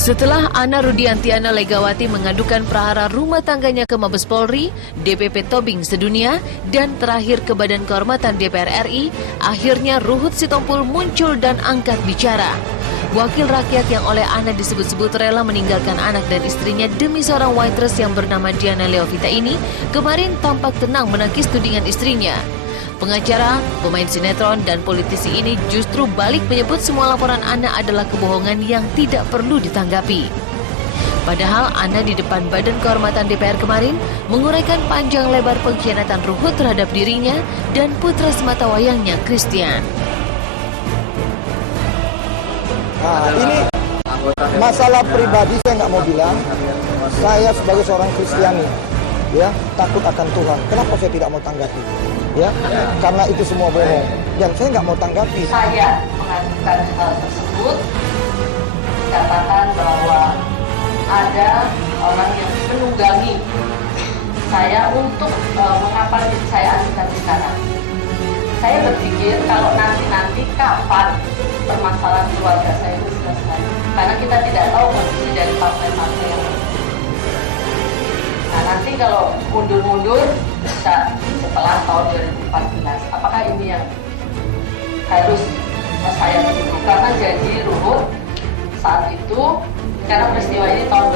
Setelah Ana Rudiantiana Legawati mengadukan prahara rumah tangganya ke Mabes Polri, DPP Tobing Sedunia, dan terakhir ke Badan Kehormatan DPR RI, akhirnya Ruhut Sitompul muncul dan angkat bicara. Wakil rakyat yang oleh Ana disebut-sebut rela meninggalkan anak dan istrinya demi seorang waitress yang bernama Diana Leovita ini, kemarin tampak tenang menangkis tudingan istrinya. Pengacara, pemain sinetron, dan politisi ini justru balik menyebut semua laporan Ana adalah kebohongan yang tidak perlu ditanggapi. Padahal Ana di depan Badan Kehormatan DPR kemarin menguraikan panjang lebar pengkhianatan Ruhut terhadap dirinya dan putra sematawayangnya Christian. Nah, ini masalah pribadi, saya nggak mau bilang. Saya sebagai seorang Kristiani, ya, takut akan Tuhan. Kenapa saya tidak mau tanggapi? Ya, karena itu semua bohong. Dan saya nggak mau tanggapi. Saya mengajukan hal tersebut, dikatakan bahwa ada orang yang menunggangi saya untuk mengapa diri saya ajukan sekarang. Saya berpikir kalau nanti kapan permasalahan keluarga saya itu selesai. Karena kita tidak tahu kondisi dari partai-partai yang lain. Nah, nanti kalau mundur-mundur bisa setelah tahun 2014. Apakah ini yang harus saya tunggu? Karena janji Ruhut saat itu, karena peristiwa ini tahun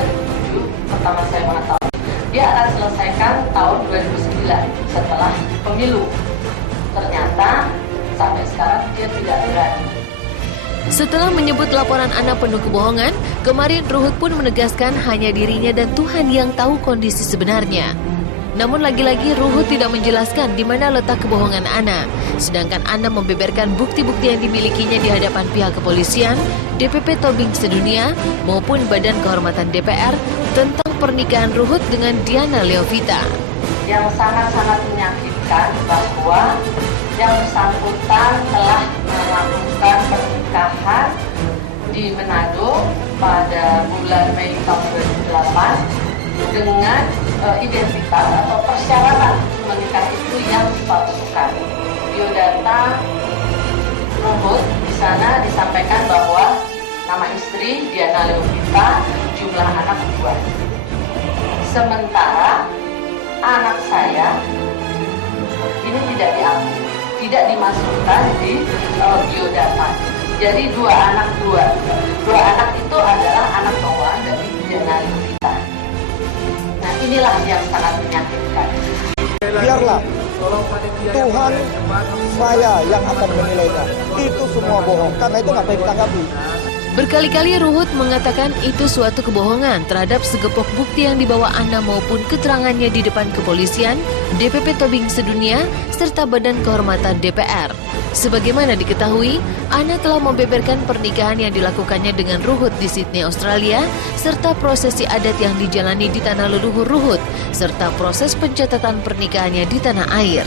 2007, pertama saya mengetahui, dia akan selesaikan tahun 2009 setelah pemilu. Ternyata sampai sekarang dia tidak berani. Setelah menyebut laporan Ana penuh kebohongan, kemarin Ruhut pun menegaskan hanya dirinya dan Tuhan yang tahu kondisi sebenarnya. Namun lagi-lagi Ruhut tidak menjelaskan di mana letak kebohongan Ana, sedangkan Ana membeberkan bukti-bukti yang dimilikinya di hadapan pihak kepolisian, DPP Tobing Sedunia, maupun Badan Kehormatan DPR tentang pernikahan Ruhut dengan Diana Leovita. Yang sangat-sangat menyakitkan bahwa yang bersangkutan telah melakukan pernikahan di Manado pada bulan Mei tahun 2008 dengan identitas atau persyaratan menikah itu yang dipalsukan. Biodata Ruhut di sana disampaikan bahwa nama istri Diana Leovita, jumlah anak 2. Sementara anak saya ini tidak diakui, tidak dimasukkan di biodata. Jadi dua anak itu adalah anak bawaan dari Diana Leovita. Nah, inilah yang sangat menyakitkan. Biarlah Tuhan saya yang akan menilainya. Itu semua bohong. Karena itu nggak perlu ditanggapi. Berkali-kali Ruhut mengatakan itu suatu kebohongan terhadap segepok bukti yang dibawa Ana maupun keterangannya di depan kepolisian, DPP Tobing Sedunia, serta Badan Kehormatan DPR. Sebagaimana diketahui, Ana telah membeberkan pernikahan yang dilakukannya dengan Ruhut di Sydney, Australia, serta prosesi adat yang dijalani di tanah leluhur Ruhut, serta proses pencatatan pernikahannya di tanah air.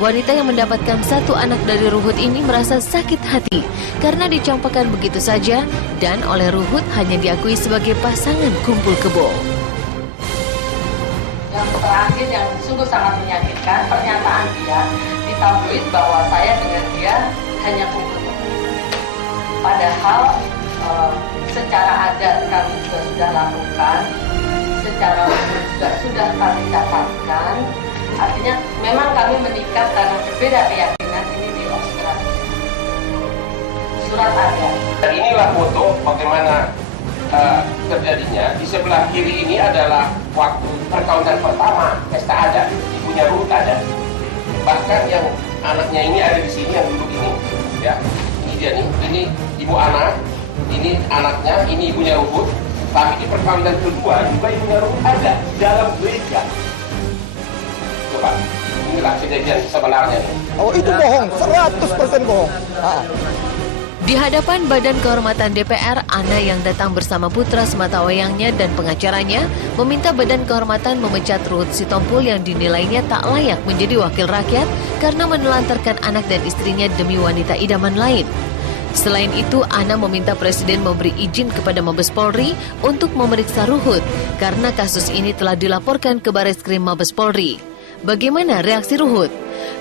Wanita yang mendapatkan satu anak dari Ruhut ini merasa sakit hati karena dicampakkan begitu saja dan oleh Ruhut hanya diakui sebagai pasangan kumpul kebo. Yang terakhir yang sungguh sangat menyakitkan, pernyataan dia di tabloid bahwa saya dengan dia hanya kumpul kebo. Padahal secara adat kami juga sudah lakukan, secara umum juga sudah kami dapatkan. Artinya memang kami menikah karena berbeda keyakinan ini di Australia. Surat ada. Dan inilah foto bagaimana terjadinya. Di sebelah kiri ini adalah waktu perkawinan pertama pesta adat, ibunya Ruhut ada. Bahkan yang anaknya ini ada di sini, yang duduk ini, ya. Ini dia nih, ini ibu Ana, ini anaknya, ini ibunya Ruhut. Tapi di perkawinan kedua juga ibunya Ruhut ada di dalam gereja. Coba, inilah kejadian sebenarnya. Oh, itu bohong, 100% bohong. Di hadapan Badan Kehormatan DPR, Ana yang datang bersama putra sematawayangnya dan pengacaranya meminta Badan Kehormatan memecat Ruhut Sitompul yang dinilainya tak layak menjadi wakil rakyat karena menelantarkan anak dan istrinya demi wanita idaman lain. Selain itu, Ana meminta Presiden memberi izin kepada Mabes Polri untuk memeriksa Ruhut karena kasus ini telah dilaporkan ke Bareskrim Mabes Polri. Bagaimana reaksi Ruhut?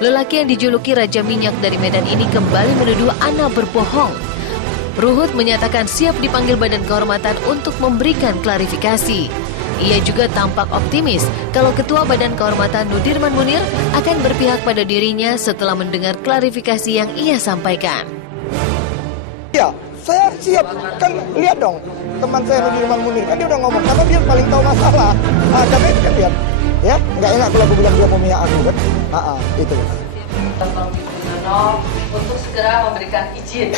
Lelaki yang dijuluki Raja Minyak dari Medan ini kembali menuduh Ana berbohong. Ruhut menyatakan siap dipanggil Badan Kehormatan untuk memberikan klarifikasi. Ia juga tampak optimis kalau Ketua Badan Kehormatan Nudirman Munir akan berpihak pada dirinya setelah mendengar klarifikasi yang ia sampaikan. Ya, saya siap. Kan lihat dong, teman saya Nudirman Munir, kan dia udah ngomong, karena dia paling tahu masalah. Karena itu kan lihat, ya, nggak enak kalau aku bilang dia memihak aku kan. Itu. Untuk segera memberikan izin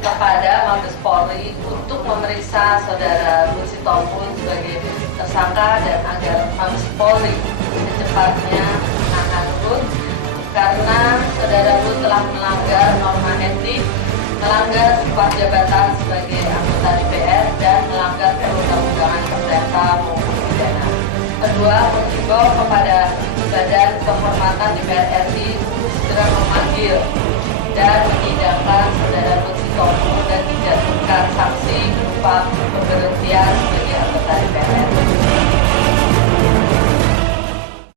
kepada Mabes Polri untuk memeriksa saudara Ruhut Sitompul sebagai tersangka dan agar Mabes Polri secepatnya menahan Ruhut karena saudara Ruhut telah melanggar norma etik, melanggar sumpah jabatan sebagai anggota DPR dan melanggar perundang-undangan perdata maupun pidana. Kedua, mengimbau kepada Badan Kehormatan DPR RI untuk segera memanggil dan menyidangkan saudara Ruhut Sitompul dan dijatuhkan sanksi berupa pemberhentian